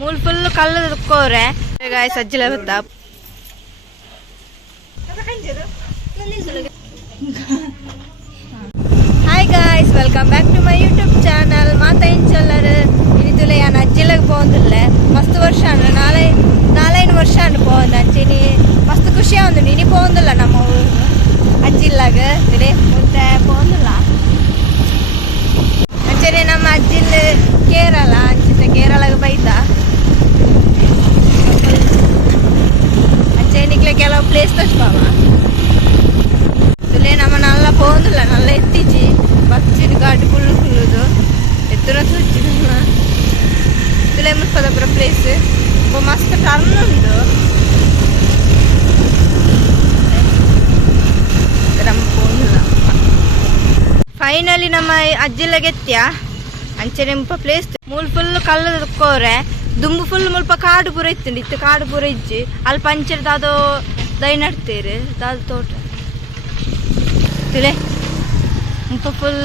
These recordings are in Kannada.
ಮೂಲ್ ಫುಲ್ ಕಲ್ಲು ತುಕ್ಕೋರೆ ಗಾಯ್ಸ್ ಅಜ್ಜಿಲ ಗೊತ್ತಾ. Hi guys, welcome back to my YouTube channel. ಮಾತಾ ಇಂಚಲ್ಲರು ಇನಿತುಲೆ ಯಾನ್ ಅಜ್ಜಿಲಾಗ పోందులే మస్తు ವರ್ಷ ಅಂದ್ರೆ ನಾಲ್ಕೈದು ವರ್ಷ ಅಂಡ್ పోంది ಅಂಚಿನಿ ಮಸ್ತ್ ಖುಷಿ ಆಂದು ನೀನಿ పోందుಲ್ಲ ನಮ್ಮ ಊರು ಅಜ್ಜಿಲಾಗ ತಿರೆ ಮುಂದೆ పోందుಲ್ಲ ಅಂಚನೆ ನಮ್ಮ ಅಜ್ಜಿಲ್ ಕೇರಳ ಅಂಚಿತ ಕೇರಳಗೆ ಬೈತ అంచేనికలే ಕೆಲವು ప్లేస్ తోచుకోవా ತುಲೆ ನಮ್ಮ ನಲ್ಲ పోందుಲ್ಲ ನಲ್ಲ ಎತ್ತಿಜಿ ಬಚ್ಚಿನ ಗಾಡಿ ಫುಲ್ಲು ಫುಲ್ಲುದು ಎತ್ತುರ ತುಚ್ಚಿನ ತುಲೆ ಮುಲ್ಪದಪುರ ಪ್ಲೇಸ್ ಮಸ್ತ್ ಟರ್ನ್ ಉಂಡು ನಮ್ಮ పోందుಲ್ಲ. ಫೈನಲಿ ನಮ್ಮ ಅಜ್ಜಿಲಾಗ ಎತ್ತಿಯ ಅಂಚನೆ ಮುಲ್ಪ ಪ್ಲೇಸ್ ಮೂಲ್ ಫುಲ್ ಕಲ್ಲು ತುಕ್ಕೋರೆ ದುಂಬು ಫುಲ್ ಮುಲ್ಪ ಕಾಡು ಪೂರ ಇತ್ತು ಇತ್ತು ಕಾಡು ಪೂರ ಇಜ್ಜಿ ಅಲ್ಲಿ ಪಂಚರ್ ದಾದೋ ದೈ ನಡ್ತೇರು ದಾದ ತೋಟ ತಿಳೆ ಮುಲ್ಪ ಫುಲ್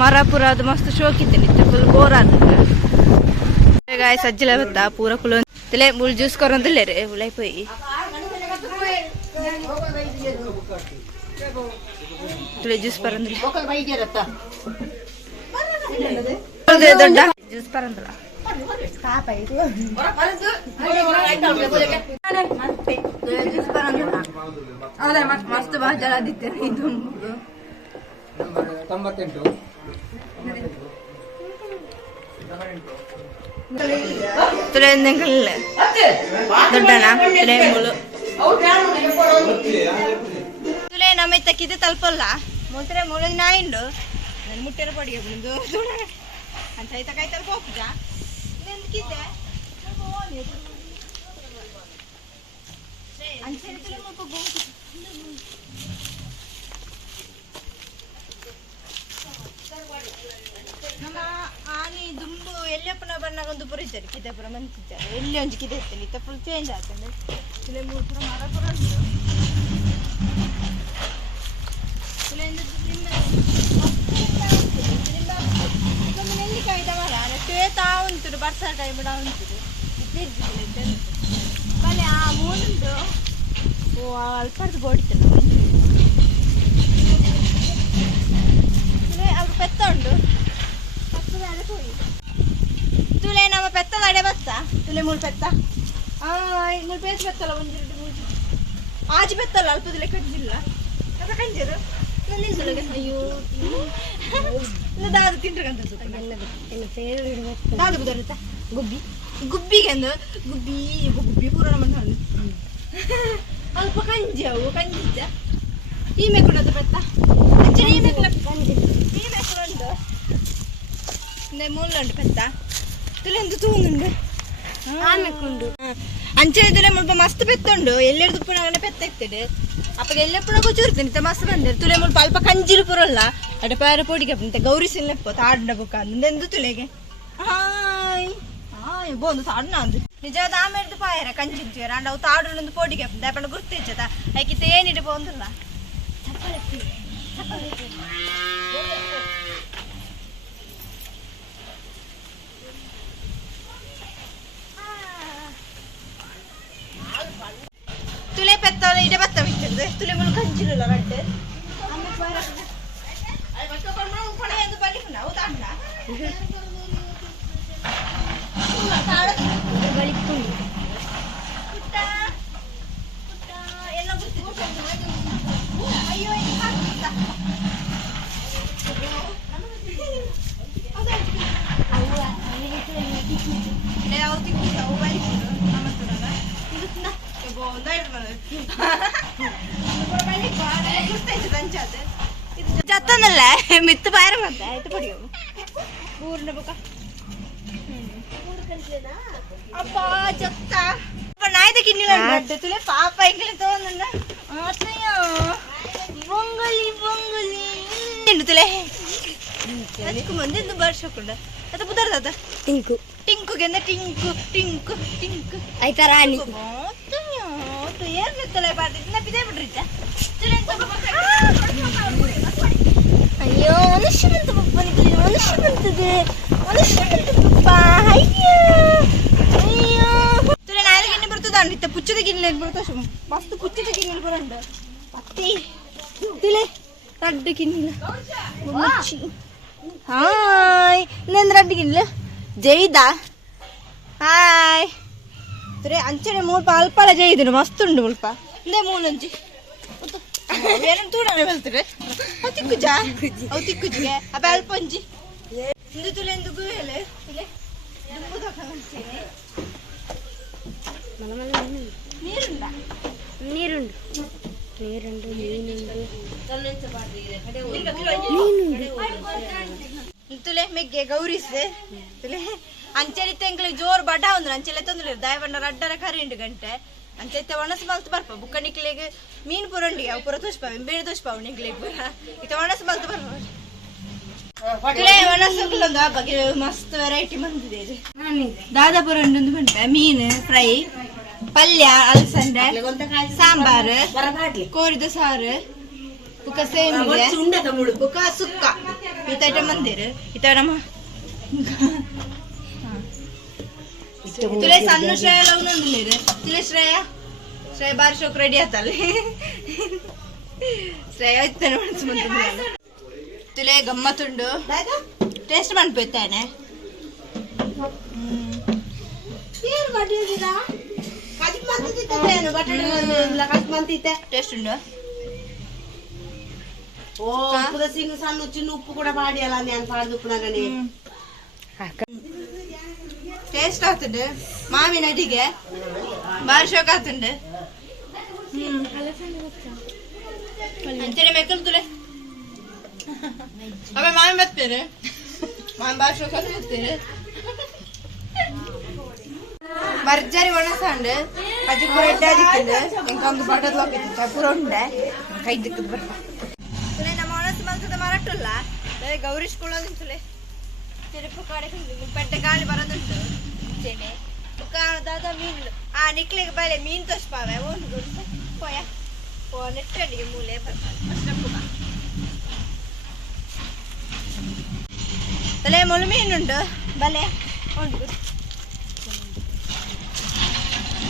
ಮರ ಪೂರ ಅದು ಮಸ್ತ್ ಶೋಕಿತ್ತು ಇತ್ತು ಫುಲ್ ಬೋರ್ ಆದ ಗಾಯ ಸಜ್ಜಿಲ ಬತ್ತಾ ಪೂರ ಕುಲು ತಿಳೆ ಮುಳ್ ಜ್ಯೂಸ್ ಕೊರಂದಿಲ್ಲ ರೇ ಉಳೈ ಪೋಯಿ ತುಳೆ ಜ್ಯೂಸ್ ಪರಂದಿಲ್ಲ ದೊಡ್ಡ ಜ್ಯೂಸ್ ಪರಂದಿಲ್ಲ ಮಸ್ತ್ ಬಾ ಜಲ ದಿತ್ತೇನೆ ಇದು ತುಳೆಂದಂಗಲ್ಲ ದೊಡ್ಡಣ ತುಳೆ ಮುಳು ತುಳೆ ನಮ್ಮ ತಕ್ಕಿದ್ದು ತಲುಪಲ್ಲ ಮೂತ್ರೆ ಮುಳುಗ ನಾಯಿಂಡು ನಾನು ಮುಟ್ಟೆರ ಪಡಿಗೆ ಬಂದು ಅಂತ ಐತ ಕೈ ತಲುಪ ಹೋಗ್ದ ಇದೆಂದಕ್ಕಿದ್ದೆ ನಮ್ಮ ಆನಿ ದುಂಬು ಎಲ್ಲಪ್ಪನ ಬಣ್ಣಾಗ ಒಂದು ಪುರ ಇದ್ದಾರೆ ಕಿದ್ದಪುರ ಮಂತಿದ್ದಾರೆ ಎಲ್ಲಿ ಒಂಜಿ ಕಿದೆ ಇರ್ತೇನೆ ಇತ್ತ ಫುಲ್ ಚೇಂಜ್ ಆಗ್ತದೆ ಇಲ್ಲಿ ಮೂರು ಪುರ ಮರ ಪುರ ಉಂಟು ನೆಲ್ಲಿಕಾಯ್ದ ಮರ ಶ್ವೇತಾ ಉಂಟು ಬರ್ಸ ಟೈಮ್ ಉಂಟು ಬಲೆ ಆ ಮೂರುಂಟು ಓ ಅಲ್ಪರ್ದು ಬೋಡಿತ್ತಲ್ಲ ಅವ್ರು ಪೆತ್ತ ಉಂಟು ತುಲೆ ನಮ್ಮ ಪೆತ್ತದ ಅಡೆ ಬತ್ತ ತುಲೆ ಮೂರು ಪೆತ್ತ ಮೂರು ಪೇಸ್ ಬೆತ್ತಲ್ಲ ಒಂದು ಆಜಿ ಬೆತ್ತಲ್ಲ ಅಲ್ಪ ತುಲೆ ಕಜ್ಜಿಲ್ಲ ಅದ ಕಂಜರು ಅಯ್ಯೋ ದಾದು ತಿಂಡ್ರಕಂತ ದಾದು ಬುದರುತ್ತ ಗುಬ್ಬಿ ಗುಬ್ಬಿಗೆ ಅಂದು ಗುಬ್ಬಿ ಗುಬ್ಬಿ ಪೂರ ನಮ್ಮ ಅಲ್ಪ ಕಂಜಿ ಅವು ಕಂಜಿಜ್ಜ ಈ ಮೇಕುಂಡು ಪೆತ್ತ ಅಂಚನೆ ಈ ಮೇಕುಲ ಈ ಮೇಕುಲ ಉಂಟು ಮೂಲ ಉಂಟು ಪೆತ್ತ ತುಲೆ ಒಂದು ತೂಂದುಂಡು ಆಮೇಕುಂಡು ಅಂಚನೆ ತುಲೆ ಮುಲ್ಪ ಮಸ್ತ್ ಪೆತ್ತ ಉಂಡು ಎಲ್ಲೆಡು ತುಪ್ಪನ ಪೆತ್ತ ಇರ್ತದೆ ಅಪ್ಪಗೆ ಎಲ್ಲೆಪ್ಪನ ಕೂರ್ತೀನಿ ಮಸ್ತ್ ಬಂದಿರು ತುಲೆ ಮುಲ್ಪ ಅಲ್ಪ ಕಂಜಿಲು ಪುರಲ್ಲ ಅಡ ಪ್ಯಾರ ಪೊಡಿಗೆ ಅಂತ ಗೌರಿ ಸಿಲ್ಲೆಪ್ಪ ತಾಡ್ನ ಬುಕ್ಕ ಅಂದೆಂದು ತುಲೆಗೆ ಹಾಯ್ ಹಾಯ್ ಬೋಂದು ತಾಡ್ನ ಅಂದು ನಿಜವಾದ ಆಮೇಲೆ ಪಾಯರ ಕಂಜಿಂಚೇರ ಅಂಡ ಅವು ತಾಡೊಂದು ಪೊಡಿಗೆ ದಯಪಂಡ ಗುರ್ತಿಚ್ಚದ ಐಕಿತ್ತ ಏನಿಡು ಬೋಂದಿಲ್ಲ ತುಲೆ ಪೆತ್ತೋಲೆ ಇಡೆ ಬತ್ತ ಬಿಟ್ಟಿರ್ದು ತುಲೆ ಮುಳು ಕಂಜಿಲ್ಲ ರಡ್ಡೆ ಅಯ್ಯೋ ചത്തന്നല്ല മിത്ത് പയറ് മത്തായിട്ട് പൊടിയോ ഊറിന്റെ ബുക്ക അപ്പാ ചത്ത അപ്പൊ നായത് കിണ്ണിലെ പാപ്പ എങ്കിലും തോന്നുന്ന പൊങ്കലി പൊങ്കലി ിಂಡುತ್ತಲೇ ಅದಕ್ಕೆ ಮುಂದೆ ವರ್ಷಕ್ಕುಂಡ ಅದು ಬುದರ್ದ ಟಿಂಕು ಟಿಂಕುಗೆ ಟಿಂಕು ಟಿಂಕು ಟಿಂಕು ಆಯ್ತಾ ರಾಣಿ ಏರ್ನಿತ್ತಲ್ಲ ಪಾಠ ಬಿದೇ ಬಿಡ್ರಿದ್ದ ಅಯ್ಯೋ ಮನುಷ್ಯ ಬಂತು ಪಪ್ಪ ಮನುಷ್ಯ ಬಂತದೆ ಮನುಷ್ಯ ಬಂತು ಪಪ್ಪ ಅಯ್ಯೋ ಕುಚ್ಚದ ಗಿನ್ನಿಲ್ ಬರ್ತದೆ ಮಸ್ತ್ ಕುಚ್ಚದ ಗಿನ್ನಿಲ್ ಬರಂಡ ಪತ್ತಿ ತಿಲೆ ರಡ್ಡು ಗಿನ್ನಿಲ ಹಾಯ್ ಇನ್ನೊಂದು ರಡ್ಡು ಗಿನ್ನಿಲ ಜೈದ ಹಾಯ್ ಸರಿ ಅಂಚನೆ ಮೂಲ್ಪ ಅಲ್ಪಲ ಜೈದಿರು ಮಸ್ತ್ ಉಂಡು ಮುಲ್ಪ ಇಂದೇ ಮೂಲಂಚಿ ಏನಂತ ತೂಡನೆ ಬಲ್ತಾರೆ ಅವು ತಿಕ್ಕುಜ ಅವು ತಿಕ್ಕುಜಿಗೆ ಅಪ್ಪ ಅಲ್ಪಂಜಿ ಇಂದು ತುಲೆ ಎಂದು ಗುಯಲೆ ತುಲೆ ದುಂಬು ತಗೊಂಡ್ಸೇನೆ ನೀರುಂಡ ನೀರುಂಡು ನೀರುಂಡು ನೀನುಂಡು ತುಲೆ ಮೆಗ್ಗೆ ಗೌರಿಸ್ದೆ ತುಲೆ ಅಂಚೆಲಿ ತೆಂಗ್ಳಿಗೆ ಜೋರು ಬಡ ಒಂದು ಅಂಚೆಲ್ಲ ತೊಂದ್ರೆ ದಾಯಬಣ್ಣ ರಡ್ಡರ ಕರೆಂಡು ಗಂಟೆ ಅಂಚೆತ್ತೆ ಒಣಸು ಮಲ್ತು ಬರ್ಪ ಬುಕ್ಕ ನಿಕ್ಲಿಗೆ ಮೀನು ಪುರಂಡಿಗೆ ಅವು ಪೂರ ತೋಷ್ಪಾವೆ ಬೇಳೆ ತೋಷ್ಪಾವು ನಿಕ್ಲಿಗೆ ಪೂರ ಇತ್ತ ಒಣಸು ಮಲ್ತು ಬರ್ಪ ಒಣಸುಗಳೊಂದು ಹಬ್ಬಗೆ ಮಸ್ತ್ ವೆರೈಟಿ ಬಂದಿದೆ ಇದು ದಾದಾಪುರ ಒಂದು ಬಂಟ ಮೀನು ಫ್ರೈ ಪಲ್ಯ ಅಲಸಂಡೆ ಸಾಂಬಾರು ಕೋರಿದ ಸಾರು ಬುಕ್ಕ ಸೇಮಿಗೆ ಬುಕ್ಕ ಸುಕ್ಕ ಈತ ಐಟಮ್ ಬಂದಿರು ಈತ ನಮ್ಮ ತುಲೆ ಸಣ್ಣ ಶ್ರೇಯ ಒಂದೊಂದು ತುಲೆ ಶ್ರೇಯ ಬಾರಿ ಶೋಕ್ ರೆಡಿ ಆತಲ್ಲ ಶ್ರೇಯ ಇತ್ತಾನೆ ಮನಸ್ಸು ತುಲೆ ಗಮ್ಮತ್ತುಂಡು ಟೇಸ್ಟ್ ಮಾಡ್ಬೇತಾನೆ ಟೇಸ್ಟ್ ಉಂಡು ಸಣ್ಣ ಚಿನ್ನ ಉಪ್ಪು ಕೂಡ ಪಾಡಿಯಲ್ಲ ನಾನು ಪಾಡ್ದುಪ್ಪನಾಗನೆ ಟೇಸ್ಟ್ ಆಗ್ತದೆ ಮಾವಿನ ಅಡಿಗೆ ಬಾರಿ ಶೋಕ್ ಆಗ್ತುಂಡು ಅಂಚನೆ ಮೆಕ್ಕಲ್ ತುಲೆ ಅವ ಮಾವಿನ ಬರ್ತೇನೆ ಮಾವಿನ ಬಾರಿ ಶೋಕ್ ಆಗ್ತೇನೆ ಬರ್ಜರಿ ಒಣಸಂಡು ಅಜ್ಜಿ ಪೂರ ಎಡ್ಡೆ ಅಜಿಕ್ಕಿಂದು ಎಂಕ ಒಂದು ಬಟದ್ ಲೋಕಿತ್ತು ಪೂರ ಉಂಡೆ ಕೈ ದಿಕ್ಕದು ಬರ್ತ ತುಲೆ ನಮ್ಮ ಒಣಸು ಮಲ್ತದ ಮರಟ್ಟಲ್ಲ ಗೌರಿ ಸ್ಕೂಲ್ ತುಲೆ ತಿರುಪು ಕಡೆ ಪೆಟ್ಟೆ ಗಾಳಿ ಬರೋದುಂಟು ಚೆನೆ ದಾದ ಮೀನು ನಿಕ್ಲಿಗೆ ಬಲೆ ಮೀನು ತೋಷ್ಪಾವೆ ಒಂದು ಪೋಯ ಪೋ ನೆಟ್ಟಡಿಗೆ ಮೂಲೆ ಬರ್ತಾರೆ ತಲೆ ಮುಳು ಮೀನುಂಡು ಬಲೆ ಉಂಟು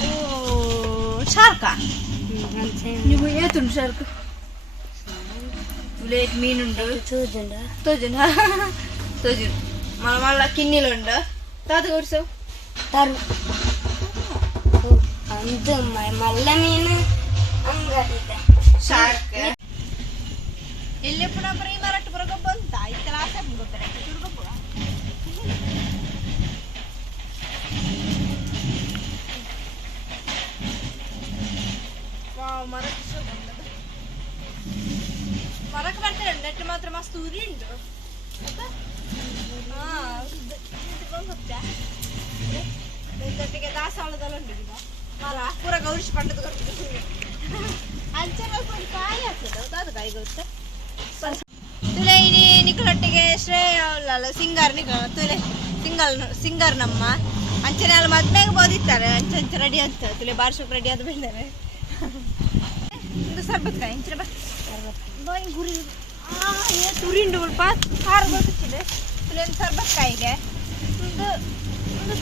ಓ ಶಾರ್ಕ ನೀವು ಏತುಂಡು ಶಾರ್ಕ ತುಲೇಟ್ ಮೀನುಂಡು ತೋಜುಂಡ ಮಲ್ಲ ಕಿನ್ನಿಲುಂಡು ತಾತ ಕೊಡ್ಸು ತರು ಅಂದು ಮಲ್ಲ ಮೀನು ಹಂಗಿದೆ ಶಾರ್ಕ್ ಇಲ್ಲಿ ಪುನಃ ಈ ಮರಟ್ಟು ಪುರ ಗೊಬ್ಬ ಅಂತ ಇತ್ತಲ್ಲ ಆಸೆ ಗೊತ್ತಾರೆ ಗೊಬ್ಬ ಮರಕ್ಕೆ ಬರ್ತಾರೆ ನೆಟ್ಟು ಮಾತ್ರ ಮಸ್ತ್ ಉರಿ ಉಂಟು ದಾಸವಾಳದಲ್ಲಿ ಉಂಟು ಮರ ಪೂರ ಗೌರಿಶ್ ಪಂಡದ ಅಂಚೆ ಕಾಯಿ ಆಗ್ತದೆ ಅದು ಕಾಯಿ ಗೊತ್ತ ತುಲೆ ಇನಿ ನಿಖಲೊಟ್ಟಿಗೆ ಶ್ರೇಯ ಅಲ್ಲ ಸಿಂಗಾರ್ ನಿಖ ತುಲೆ ಸಿಂಗಾರ್ ನಮ್ಮ ಅಂಚನೆ ಅಲ್ಲಿ ಮದ್ಮೆಗೆ ಬೋದಿತ್ತಾರೆ ಅಂಚೆ ಅಂಚೆ ರೆಡಿ ಅಂತ ತುಲೆ ಬಾರ್ಶೋಕ್ ರೆಡಿ ಆದ ಬಂದರೆ ಇದು ಸರ್ಬತ್ ಕಾಯಿ ಅಂಚೆ ಬಾಯಿ ಗುರಿ ತುರಿಂಡು ಸ್ವಲ್ಪ ಖಾರ ಗೊತ್ತಿದೆ ತುಲೆ ಒಂದು ಸರ್ಬತ್ ಕಾಯಿಗೆ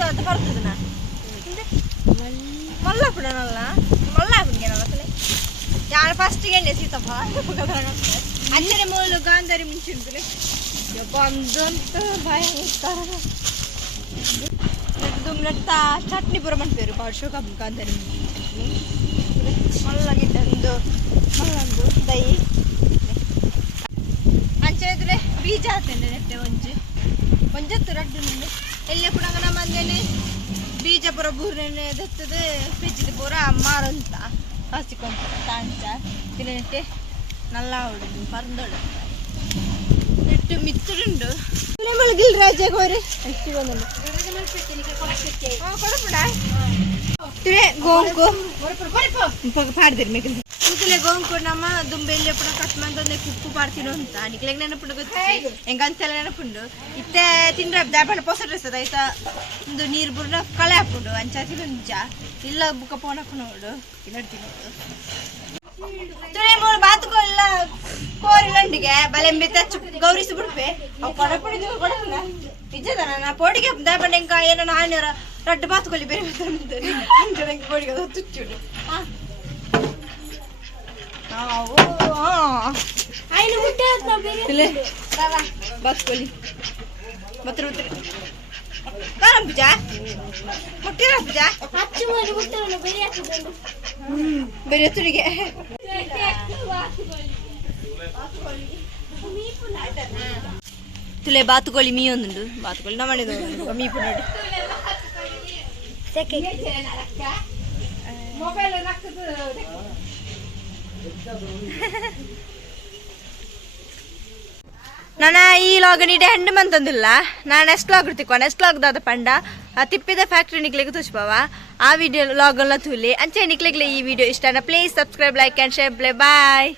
ಒಂದು ಬರ್ತದೆ ನಾ ಮಲ್ಲಾಪುಡನಲ್ಲ ಮಲ್ಲಾಪುಡಿಗೆನಲ್ಲ ತುಲೆ ಯಾರು ಫಸ್ಟಿಗೆ ಎಣ್ಣೆ ಸೀತಪ್ಪ ಅಂಚನೆ ಮೂಲು ಗಾಂಧಾರಿ ಮುಂಚಿಂತಲೆ ಯಪ್ಪ ಅಂದಂತ ಭಯ ದುಮ್ನಟ್ಟ ಚಟ್ನಿ ಪೂರ ಮಾಡ್ತೇವೆ ಬಾಡ್ಶೋ ಕಬ್ಬು ಗಾಂಧಾರಿ ಮಲ್ಲಗಿಟ್ಟಂದು ಮಲ್ಲೊಂದು ದೈ ಅಂಚನೆ ಬೀಜ ಹಾಕ್ತೇನೆ ನೆಟ್ಟೆ ಒಂಜತ್ತು ರಡ್ಡು ಎಲ್ಲೇ ಕೂಡ ನಮ್ಮ ಮಂದೇನೆ ಬೀಜ ಪೂರ ಬೂರ್ನೆಣ್ಣೆ ದತ್ತದ ಫ್ರಿಜ್ದು ಪೂರ ಮಾರಂತ ಹಸಿಕೊಂತ ತಾಂಚ ತಿನ್ನಟ್ಟೆ ನಲ್ಲ ಹೊಡುದು ಪರಂದೊಡು ನೆಟ್ಟು ಮಿತ್ತುಡುಂಡು ಮಲಗಿಲ್ ರಾಜ ಗೋರಿ ಕೊಡಪುಡ ಗೋಂಕು ಪಾಡ್ದಿರಿ ಮೇಕಲ್ ಇಂಕಲೆ ಗೋಂಕು ನಮ್ಮ ದುಂಬೆಲ್ಲಿ ಪುಡ ಕಟ್ ಮಂದೊಂದೆ ಕುಪ್ಪು ಪಾಡ್ತಿರೋ ಅಂತ ನಿಕ್ಲೆಗ್ ನೆನಪುಂಡು ಗೊತ್ತಿ ಎಂಗಂತೆಲ್ಲ ನೆನಪುಂಡು ಇತ್ತೆ ತಿಂದ್ರೆ ದಾಪಣ ಪೊಸಟ್ರಿಸ್ತದ ಆಯ್ತಾ ಒಂದು ನೀರು ಬುರ್ನ ಕಳೆ ಹಾಕೊಂಡು ಅಂಚ ತಿಂಚ ಇಲ್ಲ ಬುಕ್ಕ ಪೋನ್ ಹಾಕೊಂಡು ಇಲ್ಲ ತಿನ್ನೋದು ಬಾತುಕೋ ಇಲ್ಲ ಕೋರಿ ಲಂಡಿಗೆ ಬಲೆಂಬಿ ತಚ್ಚು ಗೌರಿಸಿ ಬಿಡ್ಪೆ ಅವು ಕೊಡಪುಡಿದು ಕೊಡಪುನ ನಿಜದ ನಾ ಪೋಟಿಗೆ ದಾಪಣ ಎಂಕ ಏನೋ ಹಾಣ್ಯರ ರಡ್ಡು ಬಾತುಕೋಳಿ ಬೇರೆ ತಂದಿದ್ದಾರೆ ಅಂಜನಂಗೆ ಬೋಡಿಗೆ ತುಚ್ಚುಡು ಬಾತುಕೋಳಿ ಬತ್ರ ಬತ್ರ ಕಾರಂ ಪೂಜಾ ಮುಟ್ಟಿರ ಪೂಜಾ ಬೇರೆ ತುಡಿಗೆ ತುಲೆ ಬಾತುಕೋಳಿ ಮೀ ಒಂದುಂಡು ಬಾತುಕೋಳಿ ನಾ ಮಾಡಿದ ಮೀ ಪುನಡು ನಾನು ಈ ಲಾಗ್ ನೀಡೆ ಹೆಂಡು ಮಂತಂದಿಲ್ಲ ನಾನು ಎಷ್ಟು ಲಾಗ್ ತಿಕ್ಕು ಎಷ್ಟು ಲಾಗ್ ದಾದ ಪಂಡ ಆ ತಿಪ್ಪಿದ ಫ್ಯಾಕ್ಟ್ರಿ ನಿಕ್ಲಿಗೆ ತುಚ್ಪವ ಆ ವಿಡಿಯೋ ಲಾಗ್ ಎಲ್ಲ ತುಲಿ ಅಂಚೆ ನಿಕ್ಲಿಗ್ಲೆ ಈ ವಿಡಿಯೋ ಇಷ್ಟ please subscribe like and share bye.